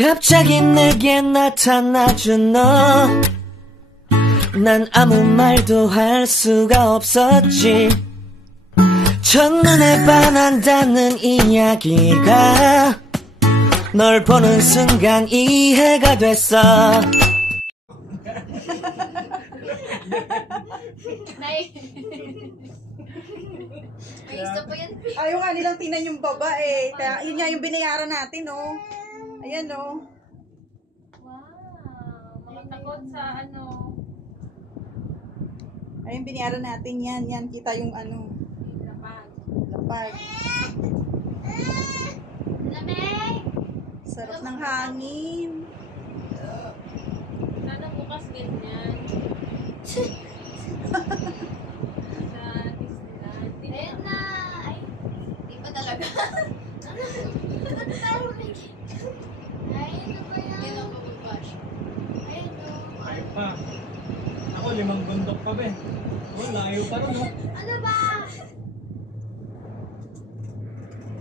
갑자기 내게 나타나준 너, 난 아무 말도 할 수가 없었지. 첫눈에 반한다는 이야기가 널 보는 순간 이해가 됐어. Gusto po yan. Ayaw nga nilang tinan yung baba eh. Kaya yun nga yung binayaran natin, oh. Ayan, oh. Wow. Makatakot sa ano. Ayun, binayaran natin yan. Yan, kita yung ano. Lapag. Lapag. Lamig! Sarap ng hangin. Sana bukas ganyan. Sa Disneyland. Ayun na! Ay, di pa talaga. Parang may... Ayun na ba yan? Hindi lang pag-bash. Ayun na. Ayaw pa. Ako, 5 bundok pa ba eh. Oh, layo pa rin, oh. Ano ba?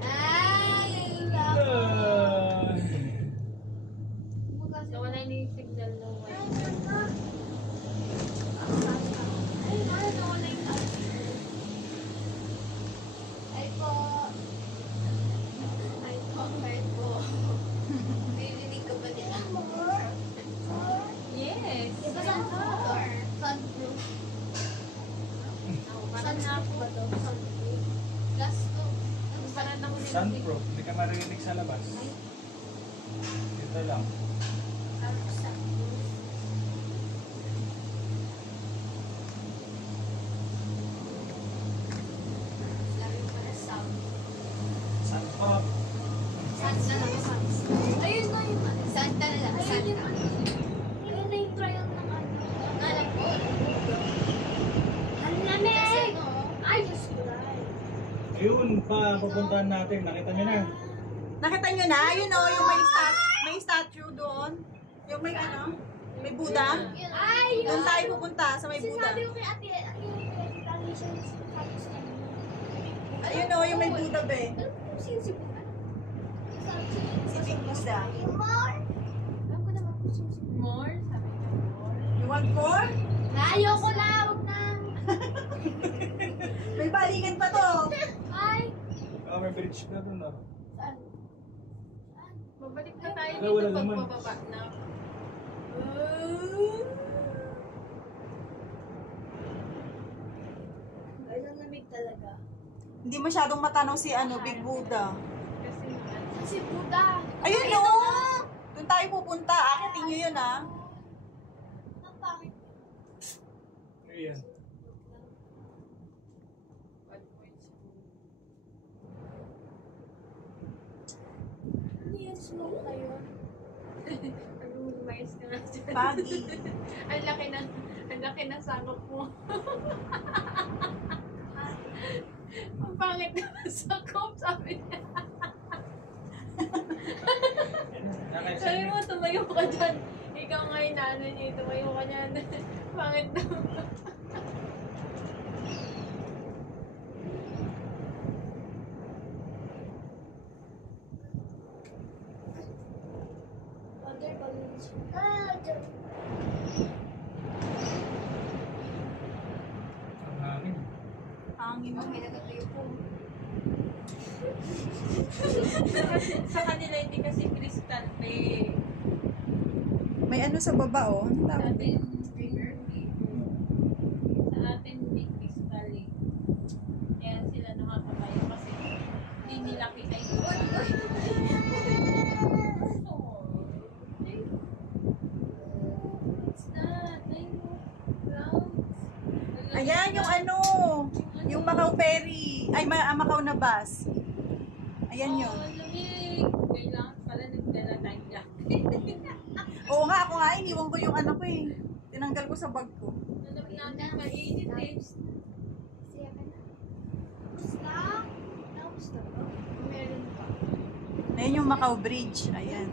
Ay, love. Bukas na wala yung signal na wala. Ay po. Ay po, ay po. Nilinig ka ba nila? Yes. Diba sunproof? Sunproof. Sunproof ba to? Sunproof. Glass to. Parang ako nilinig. Sunproof, hindi ka marinig sa labas. Dito lang. Sunproof. Santa na lang. Ayun na yung ano. Santa na lang. Santa. Ayun na yung trial ng ano. Alam ko. Ang lamig! Ayos ko lang. Ayun pa, pupuntahan natin. Nakita niyo na. Nakita nyo na? Yun, oh, yung may statue doon. Yung may ano? May Buddha. Ay! Doon tayo pupunta sa may Buddha. Sinabi ko kay ate, Alicia, sabi sa kanya. Ayun, oh, yung may Buddha, be. Sino si Buddha? Si Big Buddha. Alam ko naman kung sino si More. Sabi niya, More. You want more? Ayoko na, huwag na. May balikan pa to. Ay! Oh, may bridge na doon, oh. Saan? Babalik na tayo Wala, wala dito pag naman. bababa na. Ay, ang lamig talaga. Hindi masyadong matanaw si ano, Big Buddha. Kasi naman. Si Buddha! Ayun, oh! Doon tayo pupunta. Akitin nyo yun, ah. Ang pangit. Ayan. Ano yan? Smoke kayo? Nag-umayos ka na dyan. Pagi. Ang laki ng sakop mo. Ang pangit na sakop, sabi niya. Sabi mo, tumayo ka dyan. Ikaw nga yung nanay niya, tumayo ka dyan. Pangit na. Ang hangin. Hangin mo. May nagatayo po. Sa kanila hindi kasi crystal eh. May ano sa baba, oh. Ano Sa tawag? atin bigger Sa atin big crystal eh. Kaya sila nakakatayo kasi hindi nila kita yung Ayan, yung ano. Yung Macau Ferry. Ay, Macau na bus. Ayan yun. Lamig. Kailangan pala nagdala tayong jacket. Oo nga, ako nga, iniwan ko yung ano ko eh. Tinanggal ko sa bag ko. Alam natin mainit eh. Siya ka na. Basta? Basta ba? Meron pa. Ayan yung Macau Bridge. Ayan.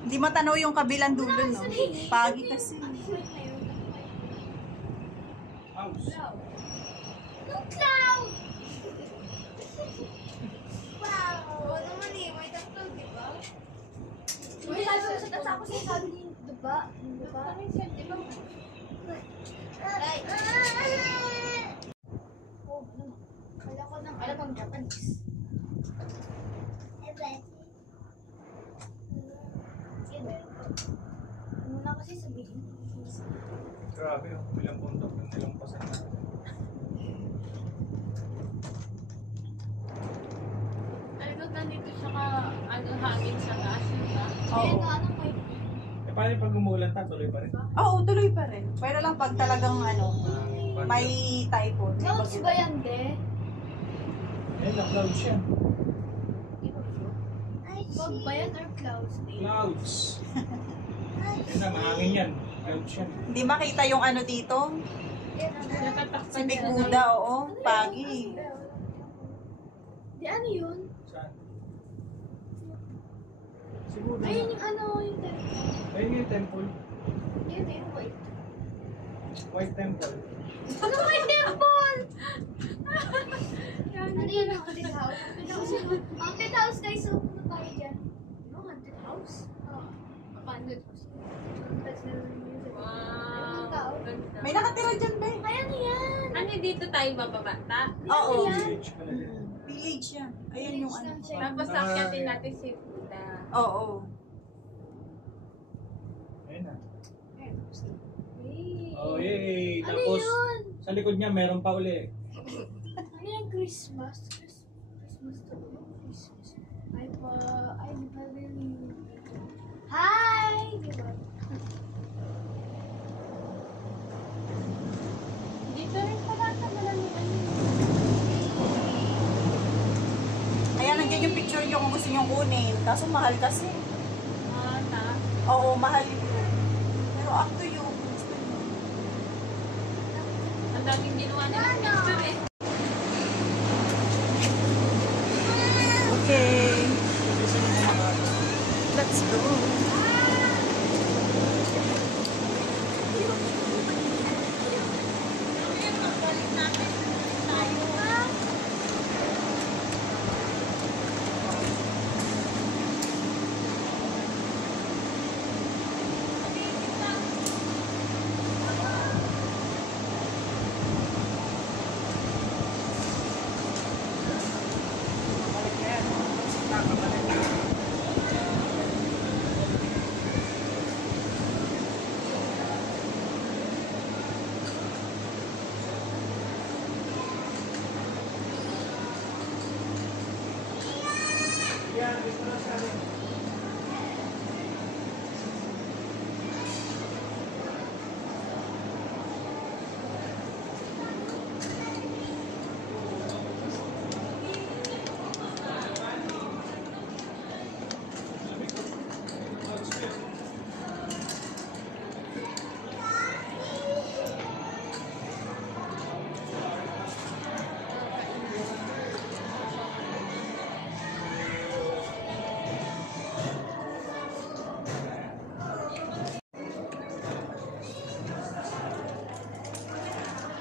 Hindi matanaw yung kabilang dulo, no? Pagi kasi. House. Yung cloud! Wow! Oo naman eh, may tatlo, di ba? Tapos ako sinasabi niya yung diba? Diba? Ay! Oh, ano? Kala ko nang alam ang Japanese. Ano na kasi sabihin? Grabe, oh. Bilang bundok yung nilampasan natin. Ay, ba't nandito siya ka, hangin sa taas, diba? Ayan Oo. na, ano kayo? Eh, paano pag umuulan ta? Tuloy pa rin. Oo, tuloy pa rin. Pero lang pag talagang may typhoon. may Clouds bagyo. ba yan, de? Eh, na-clouds yan. Fog ba yan or clouds, de? Clouds. Yan na, mahangin yan. Clouds yan. Hindi makita yung ano dito. Yan, ano? Natatakpan Si Big Buddha, oo. Pagi. Di, ano yun? Saan? Siguro. Ayun yung ano, yung temple. Ayun yung temple. Yun, yung white. White temple. Ano white temple? Ano yun, haunted house? Haunted house, guys. So, punta tayo dyan. Ano, haunted house? Oo. Abandoned house. That's the music. Wow. Ganda. May nakatira dyan, be. Ay, ano yan? Ano, dito tayo bababata? Oo. Village pala yan. Village yan. Ayan yung ano. Tapos akyatin natin si Buddha. Oo. Ayun na. Hey. Oh, yay! Ano Tapos, yun? sa likod niya, meron pa uli. Ano yung Christmas? Christmas to Christmas. Ay pa, ay di pa really. Hi! Di ba? Dito rin pala sa malamig ano. Ayan, nandiyan yung picture nyo kung gusto nyo kunin. Kaso mahal kasi. Ta. Oo, mahal yun. Pero up to you. Gusto nyo. Ang daming ginawa nilang picture eh. Okay. Let's go.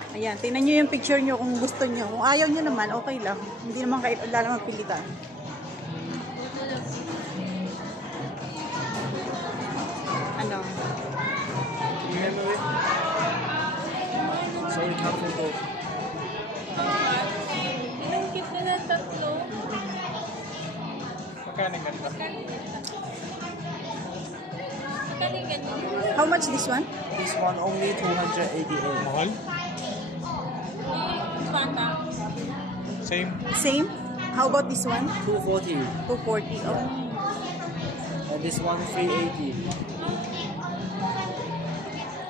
Ayan, tingnan nyo yung picture nyo kung gusto nyo. Kung ayaw nyo naman, okay lang. Hindi naman kayo wala pilitan. Ano? Remember it? Sorry, not photo. Inangkit na ng tatlo. Magkano yung ganito? Kaling ganyan. How much this one? This one only 288. Mahal? Bata. Same. Same? How about this one? 240. 240. Oh. And this one 380.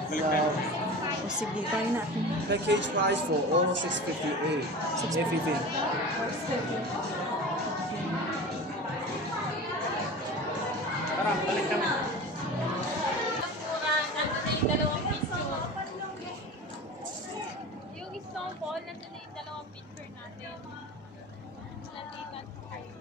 Balik tayo. O sige, tayo natin. Package price for all 658. Everything. Tara, balik kami. Mura, nandun na yung dalawang picture. Yung Istanbul, nandun na yung dalawang picture natin. Nandito at kayo.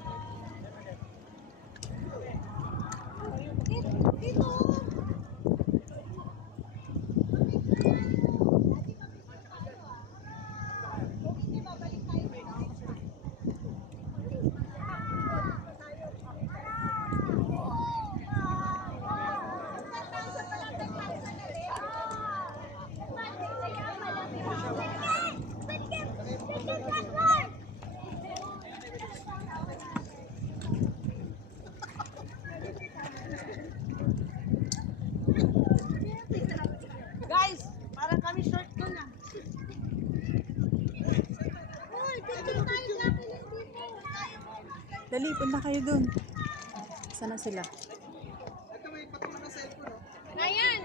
punta kayo dun. Sana sila? Ayan!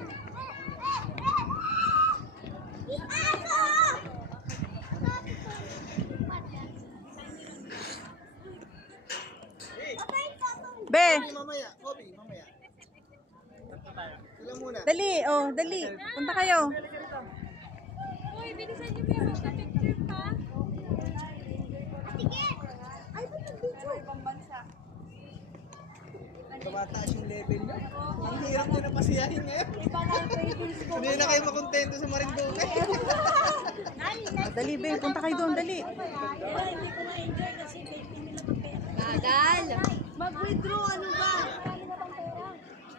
Be! Mamaya, Kobe, mamaya. Sila muna. Dali, oh, dali. Punta kayo. Uy, bilisan niyo ba yung picture pa? Tumataas yung level nyo. Ang hirap nyo na pasiyahin ngayon. Hindi na kayo makontento sa Marinduque. Dali, Be. Punta kayo doon, dali. Mag-withdraw, ano ba?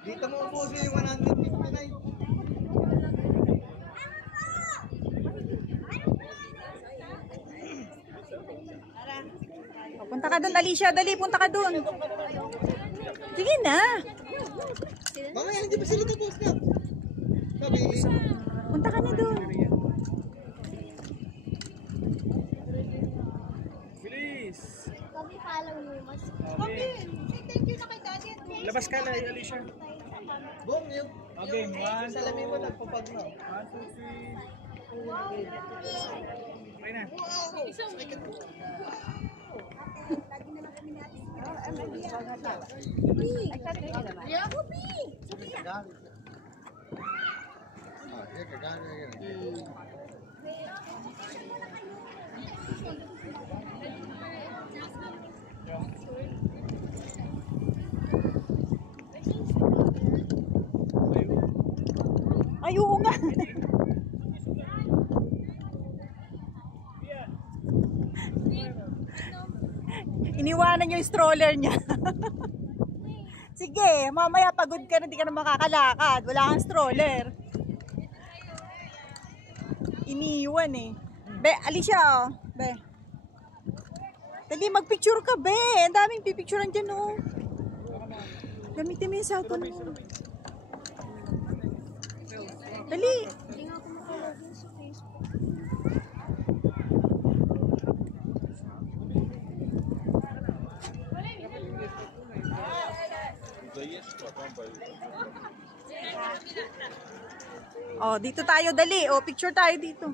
Dito mo ubusin yung 159. Oh, punta ka doon, Alicia. Dali, punta ka doon. Sige na. Mamaya, hindi pa sila tapos na. Sabi, Punta ka na doon. Bilis! Kami follow mo, mas. Thank you na kay Daddy. Labas ka na, Alicia. boom, yung Okay, one, salamin mo nagpapag na. 1, 2, 3. Okay na. Ay, oo nga. Iniwanan yung stroller niya. Sige, mamaya pagod ka na, hindi ka na makakalakad. Wala kang stroller. Iniwan eh. Be, Alicia, oh. Be. Dali, magpicture ka, be. Ang daming pipicturean dyan, oh. Gamitin mo yung cellphone mo. Dali. Hindi nga ako makalagin sa Facebook. Oh, dito tayo, dali. Oh, picture tayo dito.